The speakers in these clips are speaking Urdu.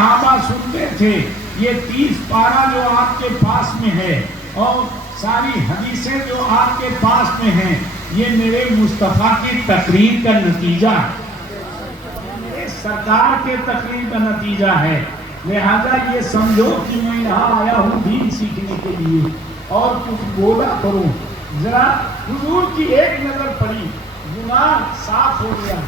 صحابہ سنتے تھے. یہ 30 پارہ جو آپ کے پاس میں ہے اور ساری حدیثیں جو آپ کے پاس میں ہیں، یہ میرے مصطفیٰ کی تقریر کا نتیجہ ہے، سرکار کے تقریر کا نتیجہ ہے. لہذا یہ سمجھو کہ میں یہاں آیا ہوں دین سیکھنے کے لیے اور کچھ بولا کروں. ذرا حضور کی ایک نظر پڑی، گناہ صاف ہو گیا،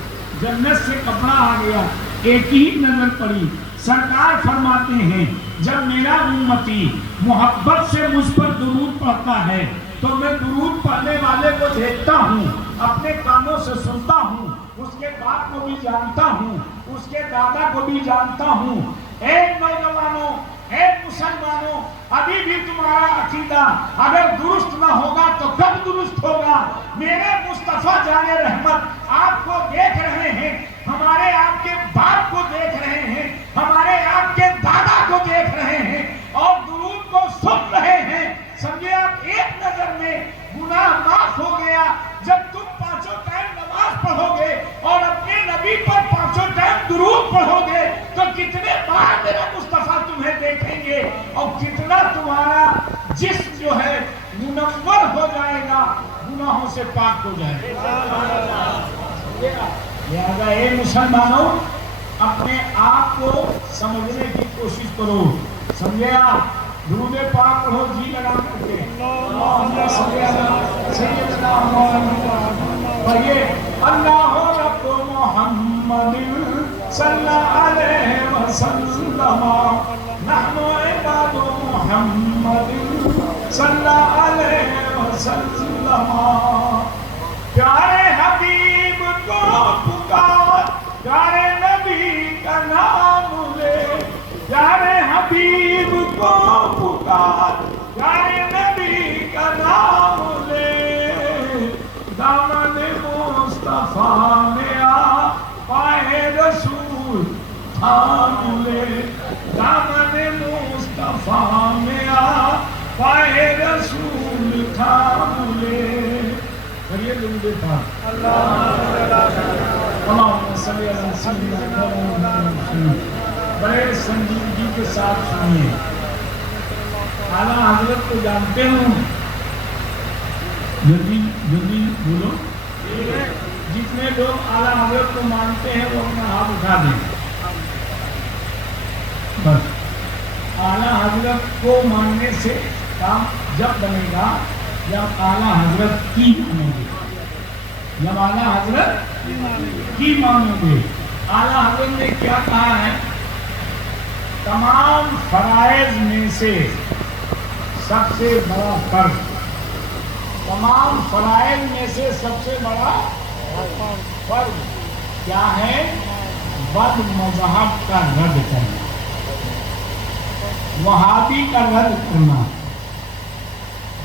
جنت سے کپڑا آ گیا. ایک ہی نظر پڑی، سرکار فرماتے ہیں جب میرا امتی محبت سے مجھ پر درود پڑھتا ہے تو میں درود پڑھنے والے کو دیکھتا ہوں، اپنے کانوں سے سنتا ہوں، اس کے باپ کو بھی جانتا ہوں، اس کے دادا کو بھی جانتا ہوں. اے نوجوانوں، اے مسلمانوں، ابھی بھی تمہارا عقیدہ اگر درست نہ ہوگا تو کب درست ہوگا؟ میرے مصطفیٰ جان رحمت آپ کو دیکھ رہے ہیں، ہمارے آپ کے باپ کو دیکھ رہے ہیں، ہمارے آپ کے دادا کو دیکھ رہے ہیں اور درود کو سن رہے ہیں. سمجھے آپ ایک نظر میں گناہ معاف ہو گیا. جب تم پانچوں ٹائم نماز پڑھو گے اور اپنے نبی پر پانچوں ٹائم درود پڑھو گے تو کتنے بار میرا مصطفیٰ تمہیں دیکھیں گے اور کتنا تمہارا جسم جو ہے منور ہو جائے گا، گناہوں سے پاک ہو جائے گا. لہذا اے مسلمانوں، اپنے آپ کو سمجھنے کی کوشش کرو. سمجھے آپ؟ درود پاک پڑھو جی لگا کر کے. اللہم صلی علی سیدنا محمد. پڑھیے اللہ رب محمد صلی علیہ وسلم، نحن عباد محمد صلی علیہ وسلم. پیارے حبیب کو پکار، پیارے نبی کا نام لے، پیارے حبیب کو پکار، پیارے نبی کا نام لے. دامن مصطفیٰ میں آ پائے رسول تھام لے، دامن مصطفیٰ میں آ پائے رسول تھام لے. کریے درود پاک. اللہم صلی علی سیدنا محمد. بڑے سنجیدگی کے ساتھ سنیے. اعلیٰ حضرت کو جانتے ہوں؟ جلدی جلدی بولو. جتنے لوگ اعلیٰ حضرت کو مانتے ہیں وہ اپنا ہاتھ اٹھا دیں. بس اعلیٰ حضرت کو ماننے سے کام جب بنے گا جب اعلیٰ حضرت کی مانو گے، جب اعلیٰ حضرت کی مانو گے. اعلیٰ حضرت نے کیا کہا ہے؟ تمام فرائض میں سے سب سے بڑا فرض، تمام فرائض میں سے سب سے بڑا فرض کیا ہے؟ بد مذہب کا رد کرنا، وہابی کا رد کرنا،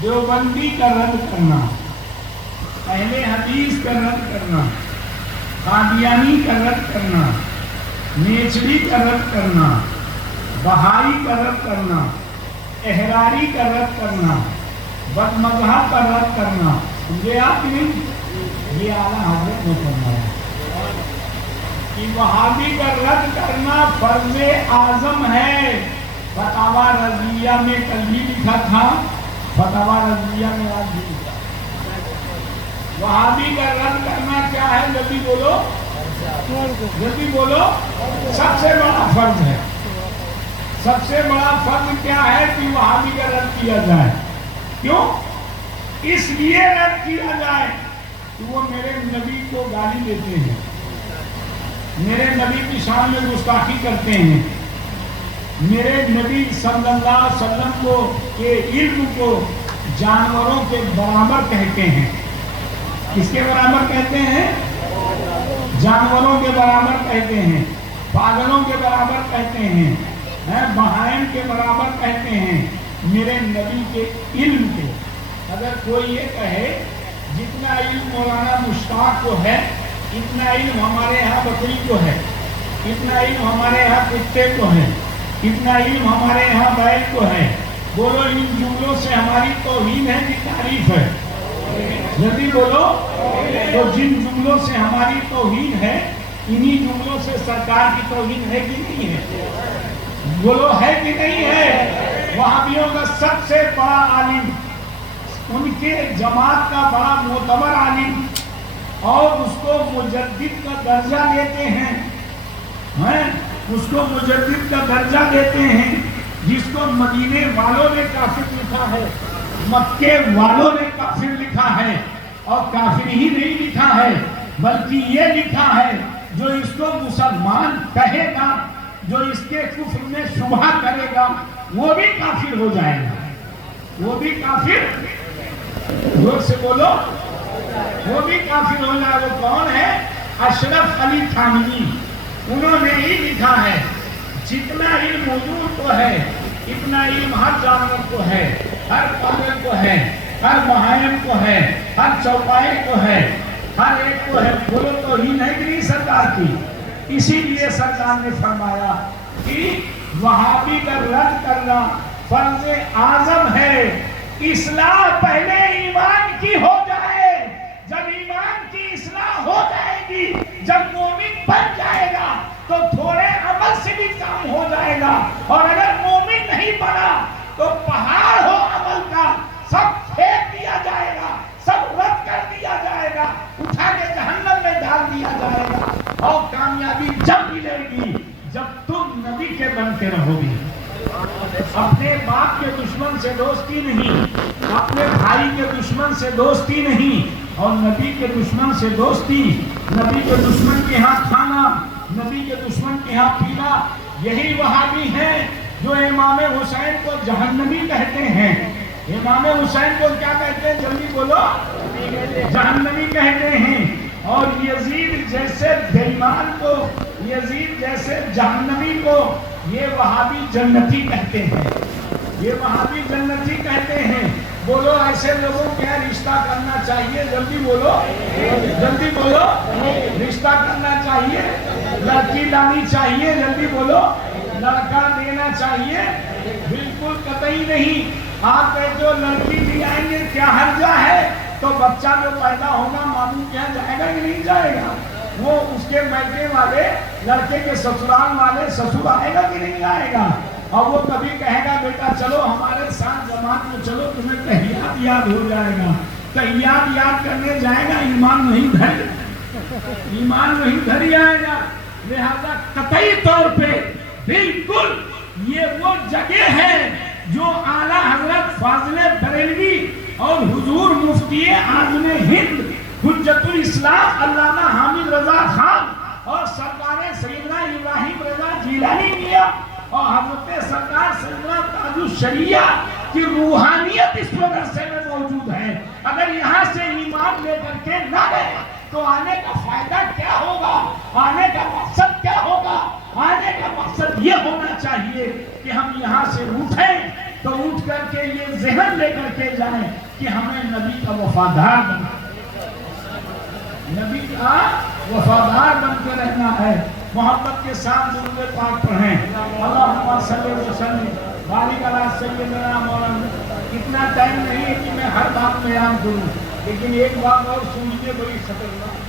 دیوبندی کا رد کرنا، اہل حدیث کا رد کرنا، قادیانی کا رد کرنا، نیچری کا رد کرنا، بہائی کا رد کرنا، احراری کا رد کرنا، بد مذہب کا رد کرنا. سمجھے آپ نہیں؟ یہ اعلیٰ حضرت نے فرمایا کہ وہابی کا رد کرنا فرض اعظم ہے. فتاوی رضویہ میں کل بھی لکھا تھا، فتاوی رضویہ میں آج بھی لکھا. وہابی کا رد کرنا کیا ہے؟ جلدی بولو، جلدی بولو. سب سے بڑا فرض ہے. سب سے بڑا فرض کیا ہے کہ وہابی کا رد کیا جائے. کیوں؟ اس لیے رد کیا جائے کہ وہ میرے نبی کو گالی دیتے ہیں، میرے نبی کی شان میں گستاخی کرتے ہیں، میرے نبی صلی اللہ علیہ وسلم کو کے علم کو جانوروں کے برابر کہتے ہیں. کس کے برابر کہتے ہیں؟ جانوروں کے برابر کہتے ہیں، پاگلوں کے برابر کہتے ہیں، بہائم کے برابر کہتے ہیں. میرے نبی کے علم کے اگر کوئی یہ کہے جتنا علم مولانا مشتاق کو ہے اتنا علم ہمارے ہاں بکری کو ہے، اتنا علم ہمارے ہاں کتے کو ہے، اتنا علم ہمارے ہاں بیل کو ہے، بولو ان جملوں سے ہماری توہین ہے کہ تعریف ہے؟ جلدی بولو. تو جن جملوں سے ہماری توہین ہے انہی جملوں سے سرکار کی توہین ہے کہ نہیں ہے؟ بولو ہے کہ نہیں ہے؟ وہابیوں کا سب سے بڑا عالم، ان کے جماعت کا بڑا معتبر عالم، اور اس کو مجدد کا درجہ دیتے ہیں، اس کو مجدد کا درجہ دیتے ہیں، جس کو مدینے والوں نے کافر لکھا ہے، مکے والوں نے کافر لکھا ہے، اور کافر ہی نہیں لکھا ہے بلکہ یہ لکھا ہے جو اس کو مسلمان کہے گا، جو اس کے کفر میں شبہ کرے گا، وہ بھی کافر ہو جائے گا، وہ بھی کافر، زور سے بولو، وہ بھی کافر ہو جائے گا۔ وہ کون ہے؟ اشرف علی تھانوی، انہوں نے ہی لکھا ہے جتنا علم حضور کو ہے اتنا علم ہر جانور کو ہے، ہر پاگل کو ہے، ہر مہائم کو ہے، ہر چوپائے کو ہے، ہر ایک کو ہے۔ بولو تو ہی نہیں سرکار کی۔ اسی لیے سرکار نے فرمایا کہ وہابی کا رد کرنا فرض اعظم ہے۔ اصلاح پہلے ایمان کی ہو جائے، جب ایمان کی اصلاح ہو جائے گی، جب مومن بن جائے گا تو تھوڑے عمل سے بھی کام ہو جائے گا، اور اگر مومن نہیں بنا تو پہاڑ ہو عمل کا سب پھینک دیا جائے گا، سب رد کر دیا جائے گا، اٹھا کے جہنم میں ڈال دیا جائے گا۔ اور کامیابی جب ملے گی جب تم نبی کے بنتے رہو گے۔ اپنے باپ کے دشمن سے دوستی نہیں، اپنے بھائی کے دشمن سے دوستی نہیں، اور نبی کے دشمن سے دوستی، نبی کے دشمن کے ہاں کھانا، نبی کے دشمن کے ہاں پینا۔ یہی وہابی ہیں جو امام حسین کو جہنمی کہتے ہیں۔ امام حسین کو کیا کہتے ہیں؟ جلدی بولو، جہنمی کہتے ہیں۔ اور یزید جیسے بےایمان کو، یزید جیسے جہنمی کو یہ وہابی جنتی کہتے ہیں، یہ وہابی جنتی کہتے ہیں۔ بولو ایسے لوگوں کیا رشتہ کرنا چاہیے؟ جلدی بولو، جلدی بولو، رشتہ کرنا چاہیے، لڑکی لانی چاہیے، جلدی بولو، لڑکا دینا چاہیے؟ بالکل قطعی نہیں۔ آپ کہتے ہو لڑکی بھی آئیں گے، کیا حرجہ ہے؟ تو بچہ جو پیدا ہوگا معلوم کیا جائے گا کہ نہیں جائے گا؟ وہ اس کے میکے والے، لڑکے کے سسرال والے، سسر آئے گا کہ نہیں آئے گا؟ اور وہ کبھی کہے گا بیٹا چلو ہمارے ساتھ جماعت میں چلو، تمہیں تحیات یاد ہو جائے گا۔ تحیات یاد کرنے جائے گا، ایمان نہیں دھر، ایمان نہیں دھری آئے گا۔ لہذا قطعی طور پہ بالکل یہ وہ جگہ ہے جو اعلیٰ حضرت فاضل بریلوی اور حضور مفتی اعظم ہند حجت الاسلام علامہ حامد رضا خان اور سرکار سیدنا ابراہیم رضا جیلانی میاں اور حضرت سرکار سیدنا تاج الشریعہ کی روحانیت اس مدرسے میں موجود ہے۔ اگر یہاں سے ایمان لے کر کے نہ گئے تو آنے کا فائدہ کیا ہوگا؟ آنے کا مقصد کیا ہوگا؟ آنے کا مقصد یہ ہونا چاہیے کہ ہم یہاں سے اٹھیں تو اٹھ کر کے یہ ذہن لے کر کے جائیں کہ ہمیں نبی کا وفادار بننا، نبی کا وفادار بن کے رہنا ہے۔ محبت کے ساتھ درود پاک پڑھیں۔ اللہم صلی وسلم بارک علی سیدنا مولانا۔ اتنا ٹائم نہیں ہے کہ میں ہر بات بیان کروں، لیکن ایک بات اور سنیے بڑی خطرناک۔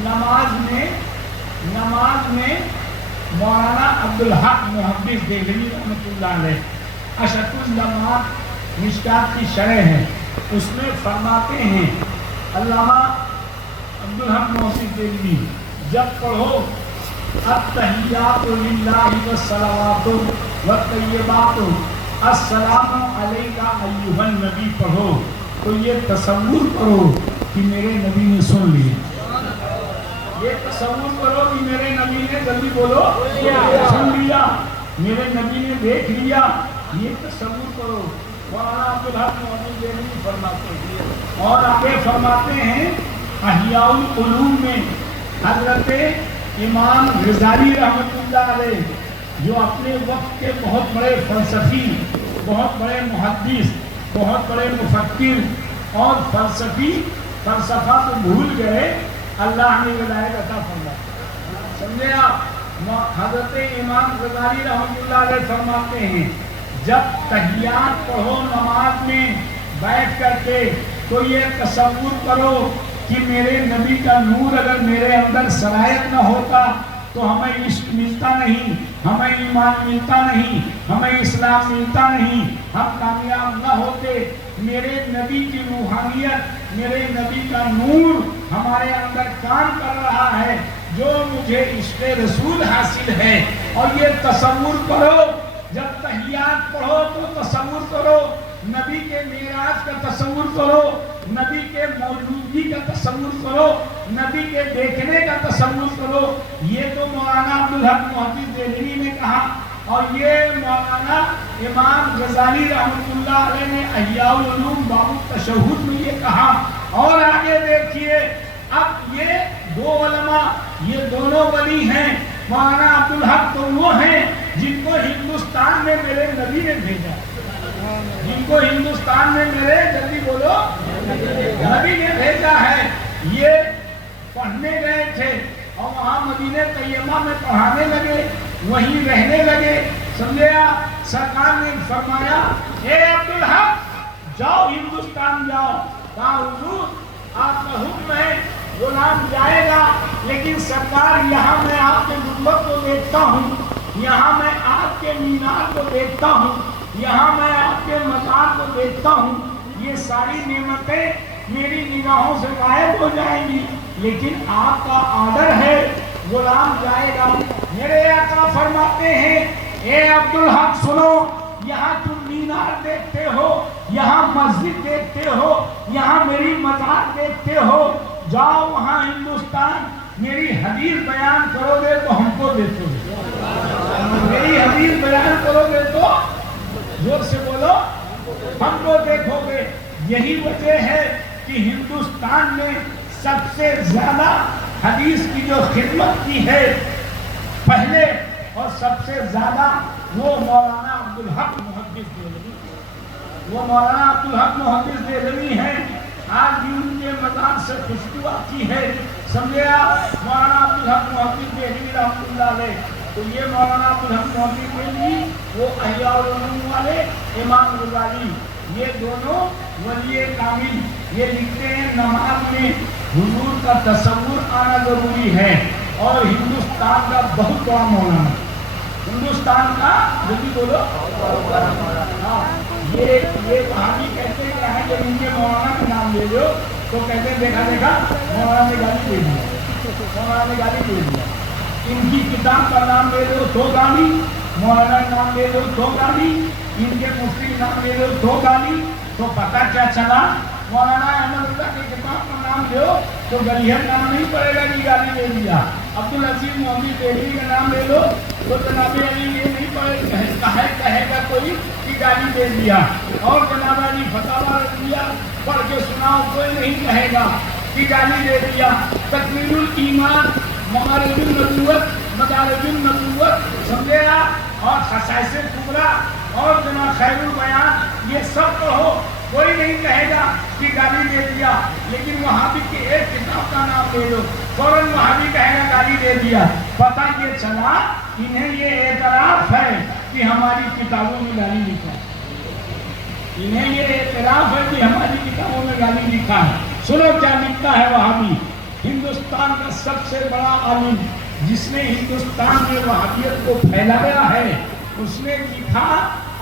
نماز میں مولانا عبدالحق محدث دہلوی رحمۃ اللہ علیہ اشرف اللمعات مشکات کی شرح ہے، اس میں فرماتے ہیں علامہ عبدالحق محدث دہلوی جب پڑھو التحیات للہ والصلوات والطیبات السلام علیکہ ایھا النبی پڑھو تو یہ تصور کرو کہ میرے نبی نے سن لیا، یہ تصور کرو کہ میرے نبی نے، جلدی بولو، سن لیا، میرے نبی نے دیکھ لیا، یہ تصور کرو۔ مولانا عبدالحق محدث دہلوی فرماتے ہیں اور آگے فرماتے ہیں احیاء العلوم میں حضرت امام غزالی رحمۃ اللہ علیہ جو اپنے وقت کے بہت بڑے فلسفی، بہت بڑے محدث، بہت بڑے مفکر اور فلسفہ تو بھول گئے، اللہ نے ولایت عطا فرمائی۔ سمجھے آپ؟ حضرت امام غزالی رحمۃ اللہ علیہ فرماتے ہیں جب تحیات پڑھو نماز میں بیٹھ کر کے تو یہ تصور کرو کہ میرے نبی کا نور اگر میرے اندر سرایت نہ ہوتا تو ہمیں عشق ملتا نہیں، ہمیں ایمان ملتا نہیں، ہمیں اسلام ملتا نہیں، ہم کامیاب نہ ہوتے۔ میرے نبی کی روحانیت، میرے نبی کا نور ہمارے اندر کام کر رہا ہے، جو مجھے عشق رسول حاصل ہے۔ اور یہ تصور کرو، جب تحیات پڑھو تو تصور کرو، نبی کے معراج کا تصور کرو، نبی کے موجودگی کا تصور کرو، نبی کے دیکھنے کا تصور کرو۔ یہ تو مولانا عبدالحق محدث دہلوی نے کہا، اور یہ مولانا امام غزالی رحمۃ اللہ علیہ نے احیاء العلوم باب التشہد میں یہ کہا۔ اور آگے دیکھیے، اب یہ دو علماء، یہ دونوں ولی ہیں۔ مولانا عبدالحق تو وہ ہیں جن کو ہندوستان میں میرے نبی نے بھیجا، جن کو ہندوستان میں میرے جلدی بولو نبی نے بھیجا ہے۔ یہ پڑھنے گئے تھے اور وہاں مدینہ طیبہ میں پڑھانے لگے، وہیں رہنے لگے، سمجھے آپ؟ سرکار نے فرمایا اے عبدالحق جاؤ ہندوستان جاؤ۔ کہا حضور آپ کا حکم ہے، غلام جائے گا، لیکن سرکار یہاں میں آپ کے نبوت کو دیکھتا ہوں، یہاں میں آپ کے مینار کو دیکھتا ہوں، یہاں میں آپ کے مزار کو دیکھتا ہوں، یہ ساری نعمتیں میری نگاہوں سے غائب ہو جائیں گی، لیکن آپ کا آرڈر ہے غلام جائے گا۔ میرے آقا فرماتے ہیں اے عبدالحق سنو، یہاں تم مینار دیکھتے ہو، یہاں مسجد دیکھتے ہو، یہاں میری مزار دیکھتے ہو، جاؤ وہاں ہندوستان میری حدیث بیان کرو گے تو ہم کو دیکھو گے، میری حدیث بیان کرو گے تو زور سے بولو ہم کو دیکھو گے۔ یہی وجہ ہے کہ ہندوستان نے سب سے زیادہ حدیث کی جو خدمت کی ہے پہلے، اور سب سے زیادہ وہ مولانا عبدالحق محدث دہلوی، وہ مولانا عبدالحق محدث دہلوی ہیں۔ آج بھی ان کے مزار سے خوشبو آتی ہے، سمجھے آپ؟ مولانا عبدالحق محدث دہلوی رحمۃ اللہ علیہ۔ تو یہ مولانا عبدالحق محدث دہلوی، وہ احیاء العلوم والے امام غزالی، یہ دونوں ولی کامل، یہ لکھتے ہیں نماز میں حضور کا تصور آنا ضروری ہے۔ اور ہندوستان کا بہت بڑا مولانا، ہندوستان کا جلدی بولو، ہاں یہ وہابی کہتے کیا ہے، جب ان کے مولانا کا نام لے لو تو کہتے ہیں دیکھا دیکھا مولانا نے گالی دے دیا، مولانا نے گالی دے دیا۔ ان کی کتاب کا نام لے لو تو گالی، مولانا کا نام لے لو تو گالی، ان کے مفتی کا نام لے لو تو گالی۔ تو پتہ کیا چلا؟ مولانا احمد اللہ کی کتاب کا نام لو تو گلیہر نام نہیں پڑے گا کہ گالی دے دیا، عبدالعزیز محدث دہلوی کا نام لے لو تو جناب علی یہ نہیں کہے گا کوئی کہ گالی دے دیا، اور جناب علی فتاوی رضویہ پڑھ کے سناؤ کوئی نہیں کہے گا کہ گالی دے دیا۔ تکمیل الایمان، معارج النبوت، مدارج النبوت، سمجھے آپ؟ اور خصائص کبریٰ اور جناب خیر البیان، یہ سب پڑھو، کوئی نہیں کہے گا کہ گالی دے دیا۔ لیکن وہابی کی ایک کتاب کا نام لے لو، فوراً وہابی کہے گا گالی دے دیا۔ پتہ یہ چلا انہیں یہ اعتراف ہے کہ ہماری کتابوں میں گالی لکھا ہے، انہیں یہ اعتراف ہے کہ ہماری کتابوں میں گالی لکھا ہے۔ سنو کیا لکھتا ہے وہابی، ہندوستان کا سب سے بڑا عالم جس نے ہندوستان میں وہابیت کو پھیلایا ہے، اس نے لکھا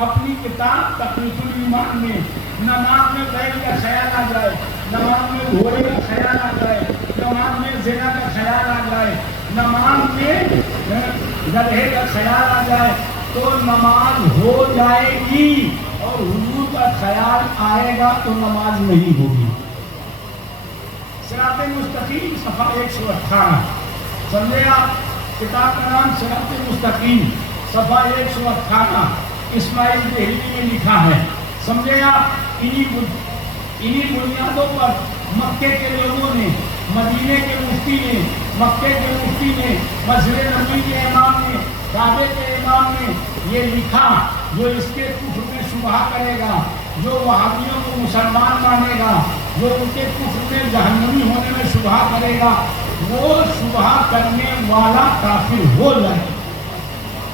اپنی کتاب تقریب الایمان میں، نماز میں بیل کا خیال آ جائے، نماز میں گھوڑے کا خیال آ جائے، نماز میں زنا کا خیال آ جائے، نماز میں گدھے کا خیال آ جائے تو نماز ہو جائے گی، اور حضور کا خیال آئے گا تو نماز نہیں ہوگی۔ صراط مستقیم صفحہ 118، سمجھے آپ؟ کتاب کا نام صراط مستقیم صفحہ 118، اسماعیل دہلوی نے لکھا ہے، سمجھے آپ؟ انہی بنیادوں پر مکے کے لوگوں نے، مدینے کے مفتی نے، مکے کے مفتی نے، مسجد نبوی کے امام نے، کعبے کے امام نے یہ لکھا، جو اس کے کفر میں شبہ کرے گا، جو وہابیوں کو مسلمان مانے گا، جو ان کے کفر میں جہنمی ہونے میں شبہ کرے گا، وہ شبہ کرنے والا کافر ہو جائے۔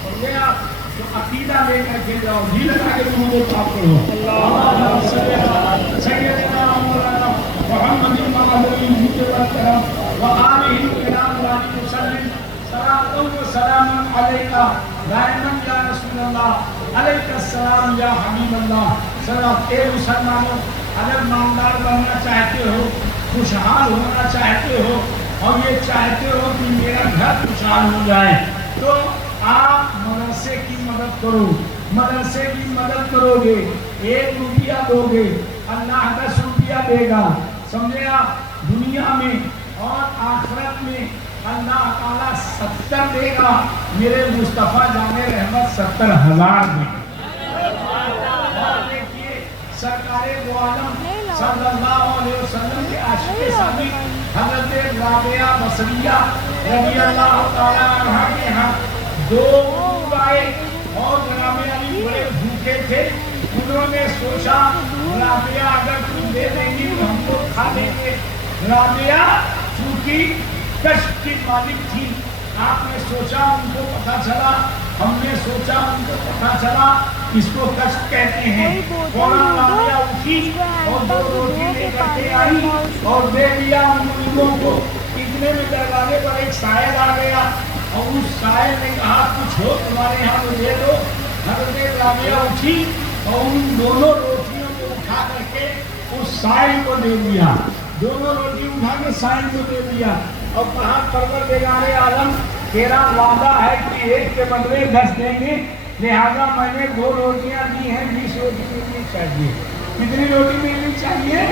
سمجھے آپ؟ تو عقیدہ لے کر کے جاؤ، جی لگا کے تم کو پاک کرو۔ سیدنا مولانا محمد وآلہ الکرام وسلم صلاۃ اللہ دائمن یا رسول اللہ علیہ السلام یا حبیب اللہ صلی اللہ. اے مسلمانوں، اگر مالدار بننا چاہتے ہو، خوشحال ہونا چاہتے ہو اور یہ چاہتے ہو کہ میرا گھر خوشحال ہو جائے، تو آپ مدرسے کی مدد کرو. مدرسے کی مدد کرو گے، 1 روپیہ دو گے، اللہ 10 روپیہ دے گا. سمجھے آپ؟ دنیا میں اور آخرت میں اللہ تعالیٰ 70 دے گا. میرے مصطفیٰ جان رحمت 70,000 دے گا. اور دیکھیے سرکار دو عالم صلی اللہ علیہ وسلم کے عاشق صادق حضرت رابعہ بصریہ رضی اللہ تعالیٰ عنہ کے ہاں 2 اونٹ آئے اور جناب علی بڑے بھوکے تھے. انہوں نے سوچا رابعہ اگر تم دے دیں گی تو ہم کو کھا لیں گے. رابعہ چونکہ کشت کی مالک تھی، آپ نے سوچا، ان کو پتا چلا، ہم نے سوچا، ان کو پتا چلا اس کو کشت کہتے ہیں. فوراً رابعہ اٹھی اور 2 روٹی لے کر کے آئی اور دے دیا ان لوگوں کو. اتنے میں دروازے پر ایک سائل آ گیا اور اس سائل نے کہا کچھ ہو تمہارے یہاں تو دے دو. حضرت رابعہ اٹھی اور ان دونوں روٹیوں کو اٹھا کر کے اس سائل کو دے دیا. دونوں روٹی اٹھا کے سائل کو دے دیا اور کہا پروردگار عالم تیرا وعدہ ہے کہ 1 کے بدلے 10 دیں گے، لہذا میں نے 2 روٹیاں دی ہیں، 20 روٹی ملنی چاہیے. کتنی روٹی ملنی چاہیے؟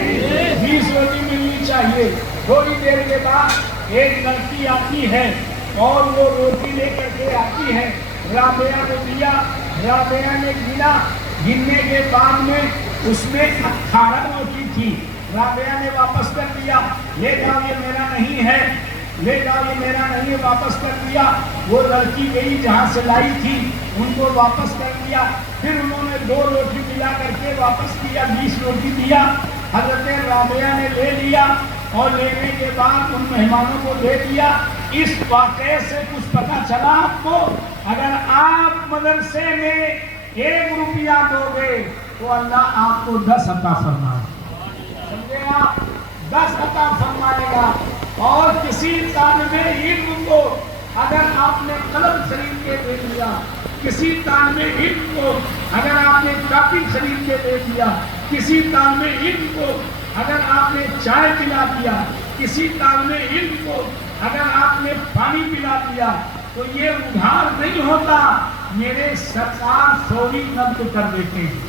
20 روٹی ملنی چاہیے. تھوڑی دیر کے بعد ایک لڑکی آتی ہے اور وہ روٹی لے کر کے آتی ہے. رابعہ نے دیا، رابعہ نے گنا، گننے کے بعد میں اس میں 18 روٹی تھی. رابعہ نے واپس کر دیا، لے جاؤ یہ میرا نہیں ہے، لے جاؤ یہ میرا نہیں ہے، واپس کر دیا. وہ لڑکی گئی جہاں سے لائی تھی، ان کو واپس کر دیا. پھر انہوں نے 2 روٹی ملا کر کے واپس کیا، 20 روٹی دیا. حضرت رابعہ نے لے لیا اور لینے کے بعد ان مہمانوں کو دے دیا. اس واقعے سے کچھ پتا چلا آپ کو؟ اگر آپ مدرسے میں 1 روپیہ دو گے تو اللہ آپ کو 10 عطا فرمائے. سمجھے آپ؟ 10 عطا فرمائے گا. اور کسی طالب علم کو اگر آپ نے قلم خرید کے دے دیا، کسی طالب علم کو اگر آپ نے کاپی خرید کے دے دیا، کسی طالب علم کو اگر آپ نے چائے پلا دیا، کسی طالب علم کو اگر آپ نے پانی پلا دیا، تو یہ ادھار نہیں ہوتا. میرے سرکار فوری نقد کر دیتے ہیں،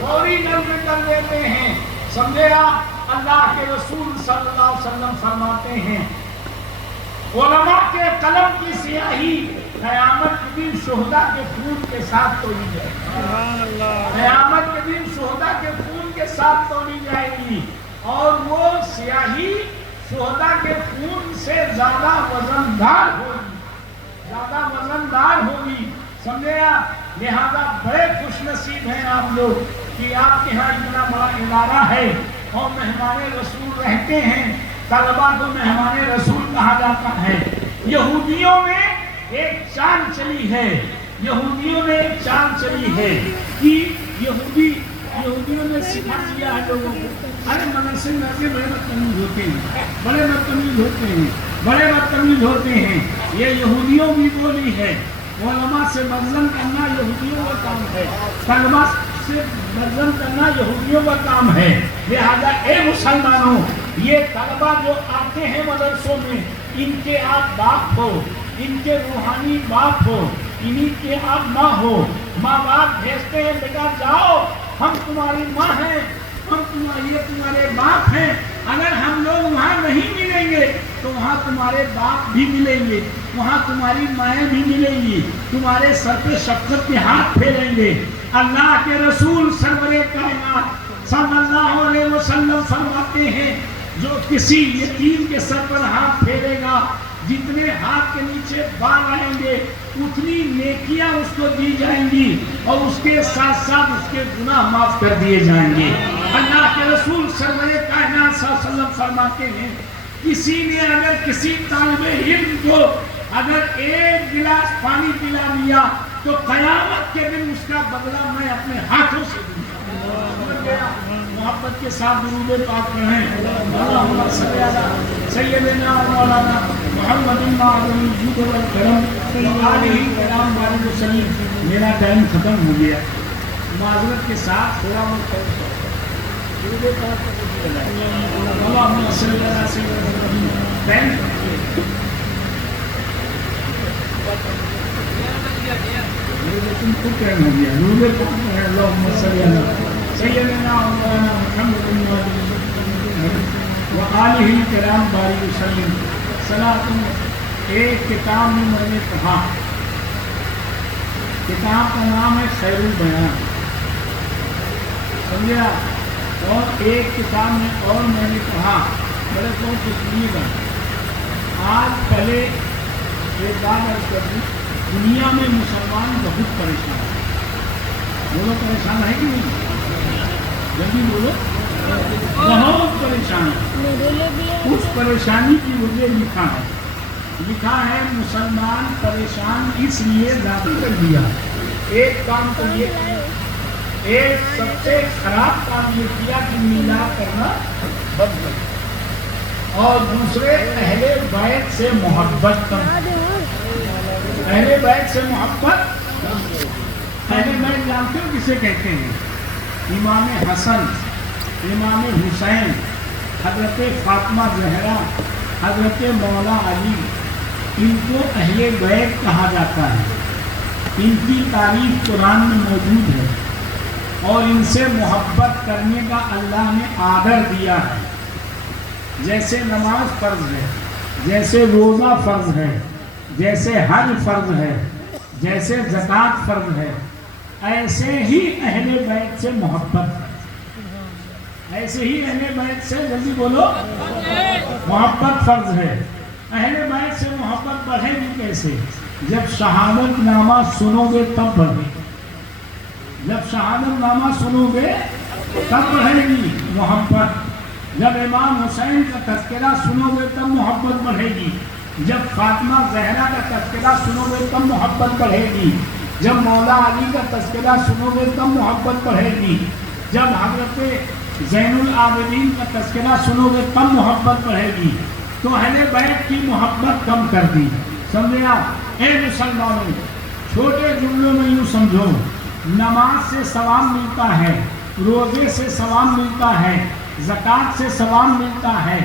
فوری نقد کر دیتے ہیں. سمجھے آپ؟ اللہ کے رسول صلی اللہ علیہ وسلم فرماتے ہیں علماء کے قلم کی سیاہی قیامت کے دن شہداء کے خون کے ساتھ توڑی جائے گی. قیامت کے دن شہداء کے خون کے ساتھ توڑی جائے گی اور وہ سیاہی شہداء کے خون سے زیادہ وزندار ہوگی، زیادہ وزندار ہوگی. سمجھے آپ؟ لہذا بڑے خوش نصیب ہیں آپ لوگ کہ آپ کے ہاں اتنا بڑا ادارہ ہے اور مہمان رسول رہتے ہیں. طلبا کو مہمان رسول کہا جاتا ہے. یہودیوں میں ایک چال چلی ہے، یہودیوں نے ایک چال چلی ہے کہ یہودیوں نے سکھا دیا ہے لوگوں کو، ارے مدرسے میں آتے بڑے بدتمیز ہوتے ہیں، بڑے بدتمیز ہوتے ہیں، بڑے بدتمیز ہوتے ہیں. یہ یہودیوں کی بولی ہے. علماء سے مظلم کرنا یہودیوں کا کام ہے، طلبا سے مظلم کرنا یہودیوں کا کام ہے. لہذا اے مسلمانوں، یہ طلبا جو آتے ہیں مدرسوں میں، ان کے آپ باپ ہو، ان کے روحانی باپ ہو، انہی کے آپ ماں ہو. ماں باپ بھیجتے ہیں بیٹا جاؤ، ہم تمہاری ماں ہیں، ہم تمہارے باپ ہیں. اگر ہم لوگ وہاں نہیں ملیں گے تو وہاں تمہارے باپ بھی ملیں گے، وہاں تمہاری مائیں بھی ملیں گی، تمہارے سر پہ شفقت کے ہاتھ پھیریں گے. اللہ کے رسول سرور کائنات صلی اللہ علیہ وسلم فرماتے ہیں جو کسی یتیم کے سر پر ہاتھ پھیرے گا، جتنے ہاتھ کے نیچے بال آئیں گے اتنی نیکیاں اس کو دی جائیں گی اور اس کے ساتھ ساتھ اس کے گناہ معاف کر دیے جائیں گے. اللہ کے رسول سرور کائنات صلی اللہ علیہ وسلم فرماتے ہیں کسی نے اگر کسی طالب علم کو اگر 1 گلاس پانی پلا دیا تو قیامت کے دن اس کا بدلہ میں اپنے ہاتھوں سے دوں گا. محبت کے ساتھ درود پاک پڑھیں. اللہم صلی علی سیدنا مولانا محمد معظم الجود والکرم وآلہ کرام بارک وسلم. میرا ٹائم ختم ہو گیا. معذرت کے ساتھ تھوڑا بہت درود پاک اللہم صلی علی سیدنا تم کو ٹائم ہو گیا. درود پاک پڑھیں. اللہم صلی علی سیدنا مولانا محمد وآلہ کرام بارک وسلم. صلاۃ. ایک کتاب میں میں نے پڑھا, کتاب کا نام ہے خیر البیان, سمجھا. اور ایک کتاب میں اور میں نے پڑھا, بڑے بہت سنیے گا. آج پہلے ایک بات عرض کر دوں, دنیا میں مسلمان بہت پریشان ہیں. بولو پریشان ہے کہ نہیں؟ جلدی بولو. بہت پریشان ہے. اس پریشانی کی وجہ لکھا ہے مسلمان پریشان اس لیے ذاتی کر دیا. ایک کام تو یہ, ایک سب سے خراب کام یہ کیا کہ میلاد کرنا بند کر, اور دوسرے اہل بیت سے محبت کم. اہل بیت سے محبت, اہل بیت جانتے ہو کسے کہتے ہیں؟ امام حسن, امام حسین, حضرت فاطمہ زہرا, حضرت مولا علی, ان کو اہل بیت کہا جاتا ہے. ان کی تعریف قرآن میں موجود ہے, اور ان سے محبت کرنے کا اللہ نے آدر دیا ہے. جیسے نماز فرض ہے, جیسے روزہ فرض ہے, جیسے حج فرض ہے, جیسے زکوٰۃ فرض ہے, ایسے ہی اہل بیت سے محبت ہے. ایسے ہی اہل بیت سے, جلدی بولو, محبت فرض ہے. اہل بیت سے محبت بڑھے گی کیسے؟ جب شہادت نامہ سنو گے تب بڑھے گی. جب شہادت نامہ سنو گے تب بڑھے گی محبت. جب امام حسین کا تذکرہ سنو گے تب محبت بڑھے گی. جب فاطمہ زہرا کا تذکرہ سنو گے تب محبت بڑھے گی. جب مولا علی کا تذکرہ سنو گے تب محبت بڑھے گی. جب حضرت زین العابدین کا تذکرہ سنو گے تب محبت بڑھے گی. تو اہل بیت کی محبت کم کر دی. سمجھے آپ؟ اے مسلمانوں, چھوٹے جملوں میں یوں سمجھو, نماز سے ثواب ملتا ہے, روزے سے ثواب ملتا ہے, زکوٰۃ سے ثواب ملتا ہے,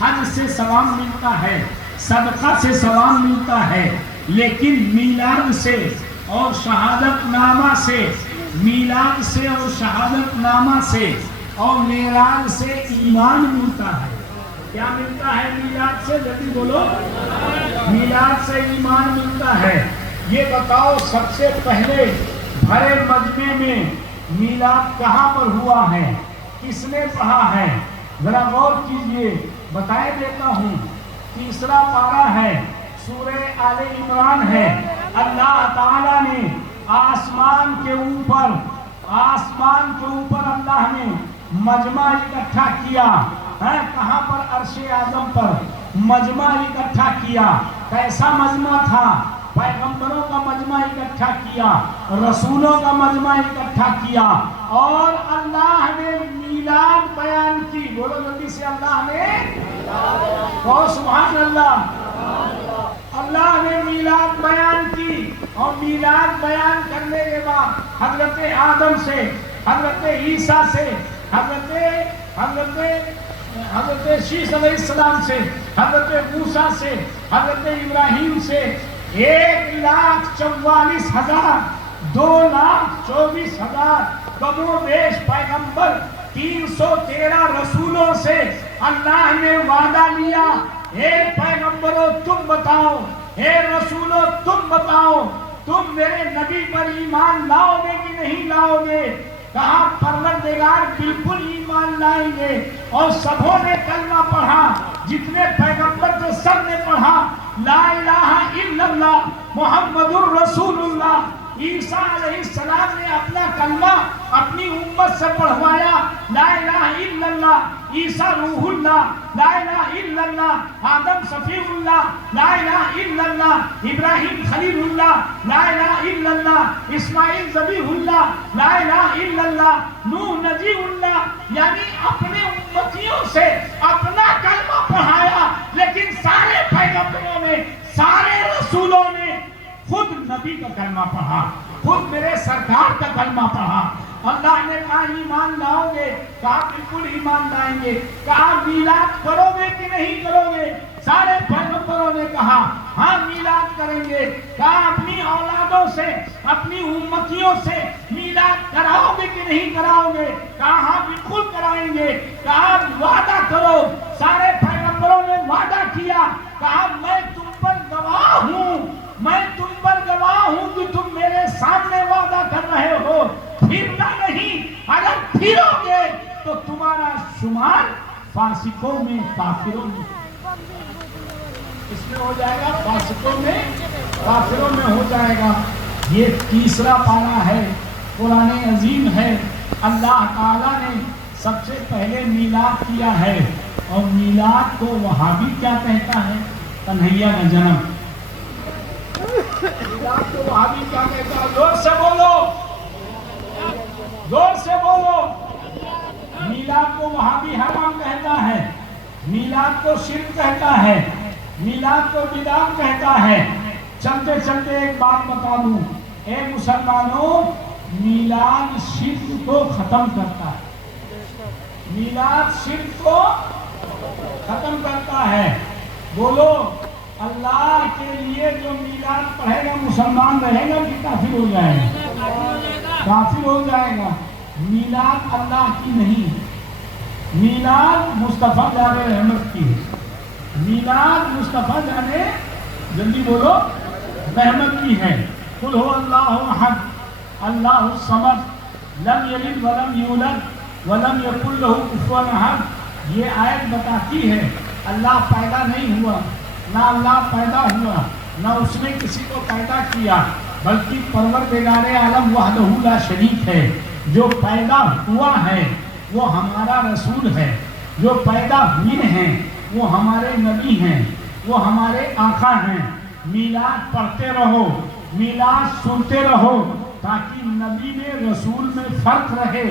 حج سے ثواب ملتا ہے, صدقہ سے ثواب ملتا ہے, لیکن میلاد سے اور شہادت نامہ سے, میلاد سے اور شہادت نامہ سے اور معراج سے ایمان ملتا ہے. کیا ملتا ہے میلاد سے؟ جلدی بولو. میلاد سے ایمان ملتا ہے. یہ بتاؤ سب سے پہلے بھرے مجمع میں میلاد کہاں پر ہوا ہے؟ کس نے پڑھا ہے؟ ذرا غور کیجئے, بتائے دیتا ہوں. تیسرا پارہ ہے, سورہ آل عمران ہے. اللہ تعالیٰ نے آسمان کے اوپر اللہ نے مجمع اکٹھا کیا ہے. کہاں پر؟ عرش اعظم پر مجمع اکٹھا کیا. کیسا مجمع تھا؟ پیغمبروں کا مجمع اکٹھا کیا, رسولوں کا مجمع اکٹھا کیا, اور اللہ نے میلاد بیان کی. بولو جلدی سے, اللہ نے, اور سبحان اللہ, اللہ نے میلاد بیان کی. اور میلاد بیان کرنے کے بعد حضرت آدم سے, حضرت عیسیٰ سے, حضرت شیس علیہ السلام سے, حضرت موسیٰ سے, حضرت ابراہیم سے 1,44,000 2,24,000 کم و بیش پیغمبر, 313 رسولوں سے اللہ نے وعدہ لیا. اے پیغمبروں تم بتاؤ, اے رسولوں تم بتاؤ, تم میرے نبی پر ایمان لاؤ گے کہ نہیں لاؤ گے؟ کہا پروردگار بالکل ایمان لائیں گے. اور سبوں نے کلمہ پڑھا, جتنے پیغمبر تھے سب نے پڑھا لا الہ الا اللہ محمد الرسول اللہ. عیسیٰ علیہ السلام نے اپنا کلمہ اپنی امت سے پڑھوایا, لا الہ الا اللہ عیسیٰ روح اللہ, لا الہ الا اللہ آدم صفی اللہ, لا الہ الا اللہ ابراہیم خلیل اللہ, لا الہ الا اللہ اللہ، اسماعیل ذبیح اللہ، لا الہ الا اللہ، نوح نجی اللہ، یعنی اپنے امتیوں سے اپنا کلمہ پڑھایا، لیکن سارے پیغمبروں نے، سارے رسولوں نے خود نبی کا کلمہ پڑھا، خود میرے سرکار کا کلمہ پڑھا۔ اللہ نے کہا ایمان لاؤ گے؟ کہا بالکل ایمان لائیں گے۔ کہا میلاد کرو گے کہ نہیں کرو گے؟ سارے پیغمبروں نے کہا ہاں میلاد کریں گے۔ کہا اپنی اولادوں سے، اپنی امتیوں سے میلاد کراؤ گے کہ نہیں کراؤ گے؟ کہا ہاں بالکل کرائیں گے۔ کہا وعدہ کرو۔ سارے پیغمبروں نے وعدہ کیا۔ کہا میں تم پر گواہ ہوں، میں تم پر گواہ ہوں کہ تم میرے سامنے وعدہ کر رہے ہو، پھرنا نہیں، اگر پھرو گے تو تمہارا شمار فاسقوں میں، کافروں میں، اس میں ہو جائے گا، فاسقوں میں، کافروں میں ہو جائے گا۔ یہ تیسرا پارہ ہے، قرآن عظیم ہے۔ اللہ تعالیٰ نے سب سے پہلے میلاد کیا ہے، اور میلاد کو وہابی کیا کہتا ہے؟ کنہیا کا جنم۔ میلاد کو وہابی کیا کہتا ہے؟ زور سے بولو، زور سے بولو۔ میلاد کو وہابی حرام کہتا ہے، میلاد کو شرک کہتا ہے، میلاد کو بدعت کہتا ہے۔ چلتے چلتے ایک بات بتا دوں، اے مسلمانوں، میلاد شرک کو ختم کرتا ہے، میلاد شرک کو ختم کرتا ہے۔ بولو، اللہ کے لیے جو میلاد پڑھے گا مسلمان رہے گا کہ کافر ہو جائے گا؟ کافر ہو جائے گا۔ میلاد اللہ کی نہیں، میلاد مصطفیٰ جان رحمت کی ہے، میلاد مصطفیٰ جان، جلدی بولو، رحمت کی ہے۔ قل هو اللہ احد اللہ الصمد لم یلد ولم یولد ولم یکن لہ کفوا احد۔ یہ آیت بتاتی ہے اللہ پیدا نہیں ہوا، نہ اللہ پیدا ہوا، نہ اس نے کسی کو پیدا کیا، بلکہ پروردگار عالم وحدہ لا شریک ہے۔ جو پیدا ہوا ہے وہ ہمارا رسول ہے، جو پیدا ہوئے ہیں وہ ہمارے نبی ہیں، وہ ہمارے آقا ہیں۔ میلاد پڑھتے رہو، میلاد سنتے رہو، تاکہ نبی میں رسول میں فرق رہے۔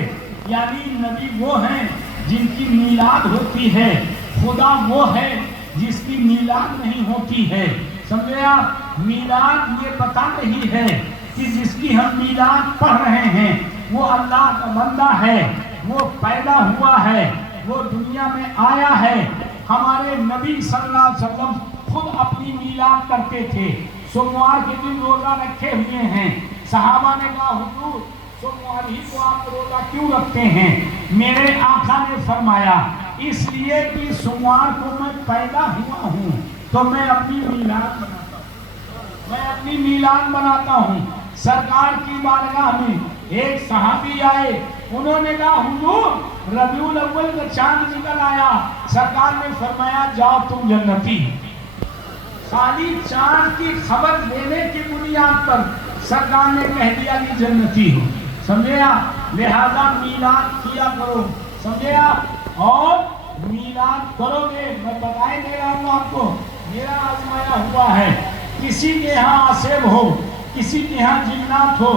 یعنی نبی وہ ہیں جن کی میلاد ہوتی ہے، خدا وہ ہے جس کی میلاد نہیں ہوتی ہے۔ سمجھے آپ؟ میلاد یہ پتہ نہیں ہے کہ جس کی ہم میلاد پڑھ رہے ہیں وہ اللہ کا بندہ ہے، وہ پیدا ہوا ہے، وہ دنیا میں آیا ہے۔ ہمارے نبی صلی اللہ علیہ وسلم خود اپنی میلاد کرتے تھے، سوموار کے دن روزہ رکھے ہوئے ہیں۔ صحابہ نے کہا حضور سوموار ہی کو آپ روزہ کیوں رکھتے ہیں؟ میرے آقا نے فرمایا اس لیے کہ سوموار کو میں پیدا ہوا ہوں تو میں اپنی میلاد مناتا ہوں، میں اپنی میلاد مناتا ہوں۔ سرکار کی بارگاہ میں ایک صحابی آئے، انہوں نے کہا حضور ربیع الاول کا چاند نکل آیا۔ سرکار نے فرمایا جاؤ تم جنتی۔ خالی چاند کی خبر دینے کی بنیاد پر سرکار نے کہہ دیا کہ جنتی ہو۔ سمجھے آپ؟ لہذا میلاد کیا کرو، سمجھے آپ؟ اور میلاد کرو گے، میں بتائے دے رہا ہوں آپ کو، میرا آزمایا ہوا ہے۔ کسی کے یہاں عصب ہو، کسی کے یہاں جنات ہو،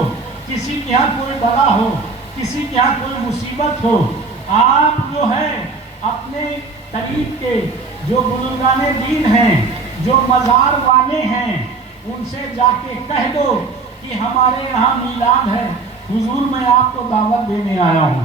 کسی کے یہاں کوئی بلا ہو، کسی کے یہاں کوئی مصیبت ہو، آپ جو ہے اپنے قریب کے جو بزرگان دین ہیں، جو مزار والے ہیں، ان سے جا کے کہہ دو کہ ہمارے یہاں میلاد ہے، حضور میں آپ کو دعوت دینے آیا ہوں۔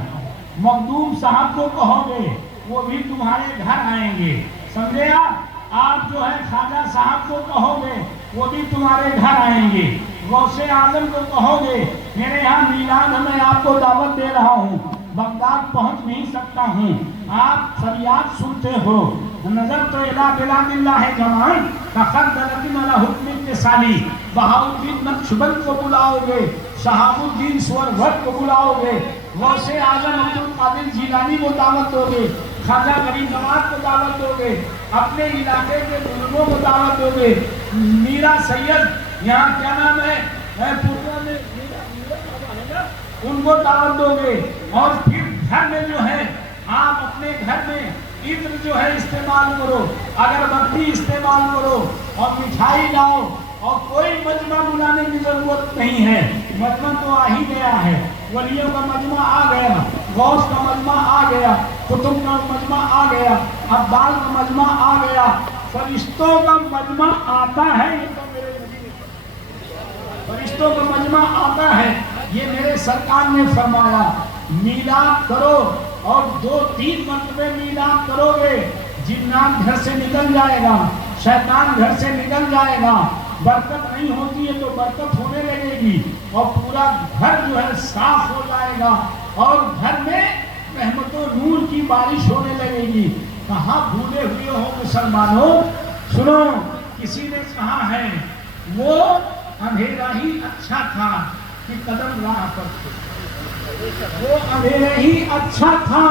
مخدوم صاحب کو کہو گے وہ بھی تمہارے گھر آئیں گے، سمجھے آپ جو ہے خواجہ صاحب کو کہو گے وہ بھی تمہارے گھر آئیں گے، غوث اعظم کو کہو گے میرے یہاں میلاد ہے میں آپ کو دعوت دے رہا ہوں، بغداد پہنچ نہیں سکتا ہوں، آپ فریاد سنتے ہو، نظر تو الہ بلاد اللہ جمعان تخدلت علی حکم اتصالی، بہاؤالدین نقشبند کو بلاؤ گے، شہاب الدین سورور کو بلاؤ گے، غوث اعظم عبد القادر جیلانی کو دعوت دو گے، خواجہ غریب نواز کو دعوت دو گے، اپنے علاقے کے بزرگوں کو دعوت دو گے، میرا سید یہاں کیا نام ہے پورنہ میں ان کو دعوت دو گے، اور پھر گھر میں جو ہے آپ اپنے گھر میں عطر جو ہے استعمال کرو، اگربتی استعمال کرو، اور مٹھائی لاؤ، اور کوئی مجمع بلانے کی ضرورت نہیں ہے، مجمع تو آ ہی گیا ہے، ولیوں کا مجمع آ گیا، غوث کا مجمع آ گیا، قطب کا مجمع آ گیا، عبدال کا مجمع آ گیا، فرشتوں کا مجمع آتا ہے، یہ تو میرے نبی نے فرشتوں کا مجمع آتا ہے، یہ میرے سرکار نے فرمایا میلاد کرو اور 2-3 مرتبہ میلاد کرو گے، جنات گھر سے نکل جائے گا، شیطان گھر سے نکل جائے گا، برکت نہیں ہوتی ہے تو برکت ہونے لگے گی، اور پورا گھر جو ہے صاف ہو جائے گا، اور گھر میں رحمت و نور کی بارش ہونے لگے گی۔ کہاں بھولے ہوئے ہو مسلمانوں، سنو، کسی نے کہا ہے وہ اندھیرا ہی اچھا تھا کہ قدم راہ پر تھے، وہ اندھیرا ہی اچھا تھا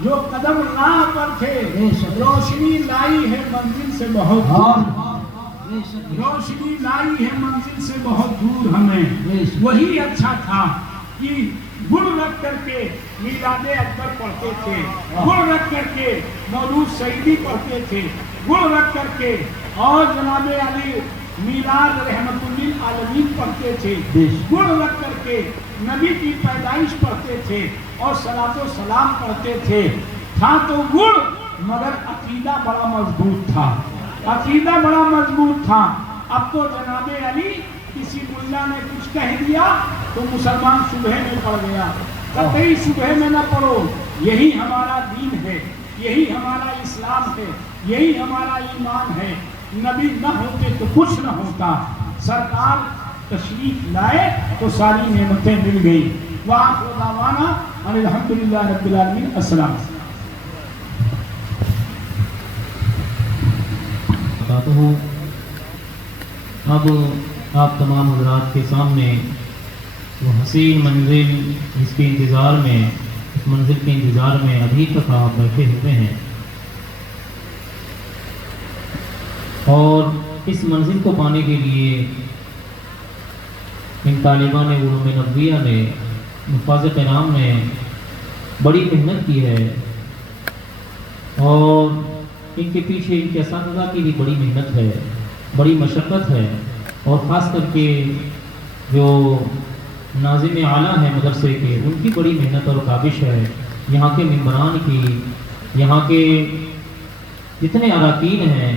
جو قدم راہ پر تھے، روشنی لائی ہے منزل سے بہت دور، روشنی لائی ہے منزل سے بہت دور ہمیں، وہی اچھا تھا کہ گڑ رکھ کر کے میلاد اکبر پڑھتے تھے، گڑ رکھ کر کے مولود سعیدی پڑھتے تھے، گڑ رکھ کر کے اور جناب علی میلاد رحمت للعالمین پڑھتے تھے، گڑ رکھ کر کے نبی کی پیدائش پڑھتے تھے اور صلاۃ و سلام پڑھتے تھے۔ تھا تو گڑ مگر عقیدہ بڑا مضبوط تھا، عقیدہ بڑا مضبوط تھا۔ اب تو جناب علی کسی ملا نے کچھ کہہ دیا تو مسلمان صبح میں پڑھ گیا، قطعی صبح میں نہ پڑھو، یہی ہمارا دین ہے، یہی ہمارا اسلام ہے، یہی ہمارا ایمان ہے۔ نبی نہ ہوتے تو کچھ نہ ہوتا، سرکار تشریف لائے تو ساری نعمتیں مل گئی۔ وآخر دعوانا ان الحمدللہ رب العالمین۔ السلام ہوں۔ اب آپ تمام حضرات کے سامنے وہ حسین منزل جس کے انتظار میں، اس منزل کے انتظار میں ابھی تک آپ بیٹھے ہوئے ہیں، اور اس منزل کو پانے کے لیے ان طالبان علوم نبویہ نے، حفاظ کرام نے بڑی محنت کی ہے، اور ان کے پیچھے ان کے اساتذہ کی بھی بڑی محنت ہے، بڑی مشقت ہے، اور خاص کر کے جو ناظم اعلیٰ ہیں مدرسے کے، ان کی بڑی محنت اور کاوش ہے، یہاں کے ممبران کی، یہاں کے جتنے اراکین ہیں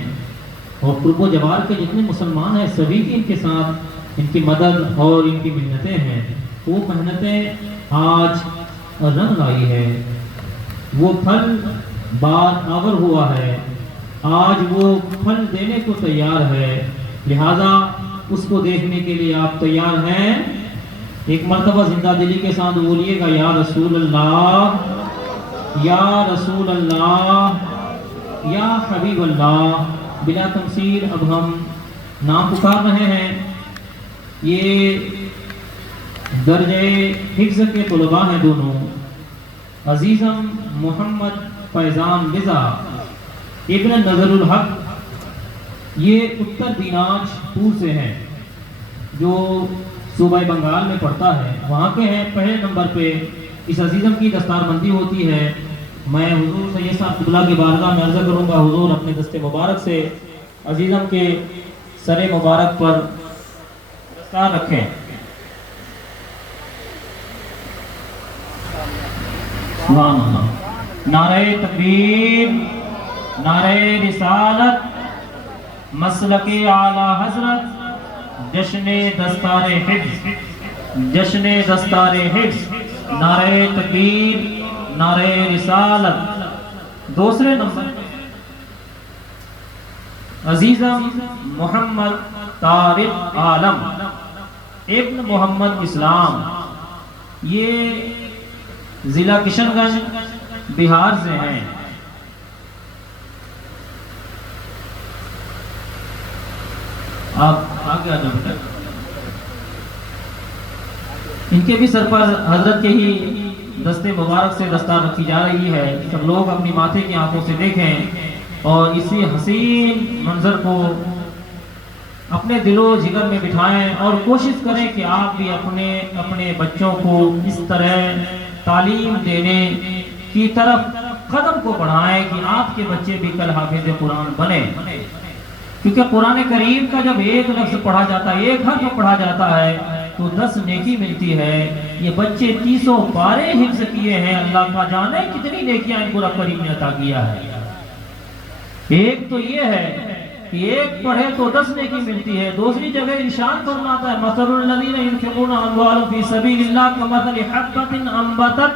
اور قرب و جوار کے جتنے مسلمان ہیں، سبھی کی ان کے ساتھ ان کی مدد اور ان کی محنتیں ہیں۔ وہ محنتیں آج رنگ لائی ہے، وہ پھل بار آور ہوا ہے، آج وہ پھل دینے کو تیار ہے، لہذا اس کو دیکھنے کے لیے آپ تیار ہیں؟ ایک مرتبہ زندہ دلی کے ساتھ بولیے گا، یا رسول اللہ، یا رسول اللہ، یا حبیب اللہ۔ بلا تمثیل اب ہم نام پکار رہے ہیں، یہ درجہ حفظ کے طلباء ہیں دونوں، عزیزم محمد فیضان رضا ابن نظر الحق، یہ اتر دیناج پور سے ہیں، جو صوبہ بنگال میں پڑتا ہے، وہاں کے ہیں۔ پہلے نمبر پہ اس عزیزم کی دستار بندی ہوتی ہے۔ میں حضور سید صاحب قبلہ کی بارگاہ میں عرض کروں گا، حضور اپنے دست مبارک سے عزیزم کے سر مبارک پر دستار رکھیں۔ سبحان اللہ۔ نعرہ تکبیر، نعرہ رسالت، مسلک اعلی حضرت، جشن دستار حفظ، جشن دستار حفظ، نعرہ تکبیر، نعرہ رسالت۔ دوسرے نمبر عزیزم محمد طارق عالم ابن محمد اسلام، یہ ضلع کشن گنج بہار سے ہیں۔ آپ آگے آ جاؤ۔ ان کے بھی سر پر حضرت کے ہی دست مبارک سے دستار رکھی جا رہی ہے۔ سب لوگ اپنی ماتھے کی آنکھوں سے دیکھیں اور اسی حسین منظر کو اپنے دل و جگر میں بٹھائیں، اور کوشش کریں کہ آپ بھی اپنے بچوں کو اس طرح تعلیم دینے کی طرف قدم کو بڑھائیں کہ آپ کے بچے بھی کل حافظ قرآن بنے۔ کیونکہ قرآن کریم کا جب ایک لفظ پڑھا جاتا ہے، ایک حرف پڑھا جاتا ہے تو 10 نیکی ملتی ہے۔ یہ بچے 30 پارے حفظ کیے ہیں، اللہ کا جانے کتنی نیکیاں ان کو رب کریم نے عطا کیا ہے۔ ایک تو یہ ہے کہ ایک پڑھے تو 10 نیکی ملتی ہے۔ دوسری جگہ ارشاد فرماتا ہے مثل الذین ينفقون اموالهم فی سبیل اللہ کمثل حبۃ انبتت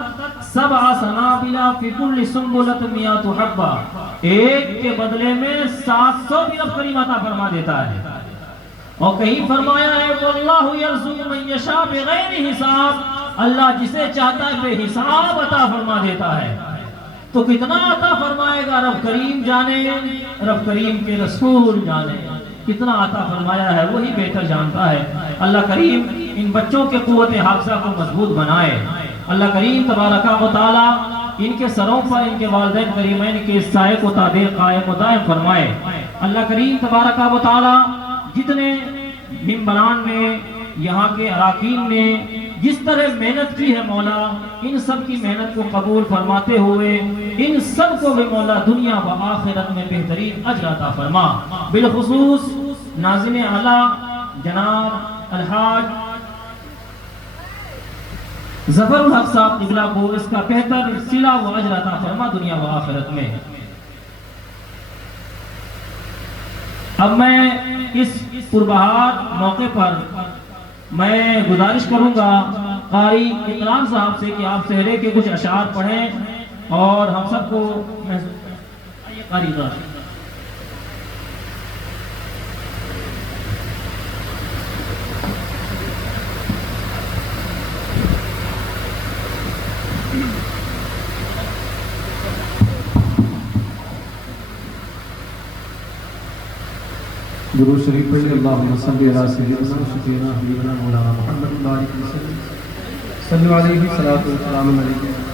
7 سنابل فی کل سنبلۃ 100 حبہ، ایک کے بدلے میں 700 بھی رب کریم عطا فرما دیتا ہے۔ اور کہیں فرمایا ہے واللہ یرزق من یشاء بغیر حساب، اللہ جسے چاہتا ہے بے حساب عطا فرما دیتا ہے۔ تو کتنا عطا فرمائے گا رب کریم جانے، رب کریم کے رسول جانے، کتنا عطا فرمایا ہے وہی بہتر جانتا ہے۔ اللہ کریم ان بچوں کے قوت حافظہ کو مضبوط بنائے۔ اللہ کریم تبارک و تعالی ان کے سروں پر ان کے والدین کریمین کے سائے کو تا دیر قائم و دائم فرمائے۔ اللہ کریم تبارک و تعالی جتنے ممبران نے، یہاں کے اراکین نے جس طرح محنت کی ہے مولا، ان سب کی محنت کو قبول فرماتے ہوئے ان سب کو بھی مولا دنیا و آخرت میں بہترین اجر عطا فرما۔ بالخصوص ناظم اعلیٰ جناب الحاج ظفر الحق صاحب قبلہ کو اس کا بہتر صلہ و اجر عطا فرما دنیا و آخرت میں۔ اب میں اس پربہار موقع پر میں گزارش کروں گا قاری اکرام صاحب سے کہ آپ سہرے کے کچھ اشعار پڑھیں اور ہم سب کو قاری اکرام درود شریف پڑھیے اللہم صلی علی سیدنا شفیعنا حبیبنا مولانا محمد بارک وسلم صلی علیہ الصلوۃ والسلام علیہ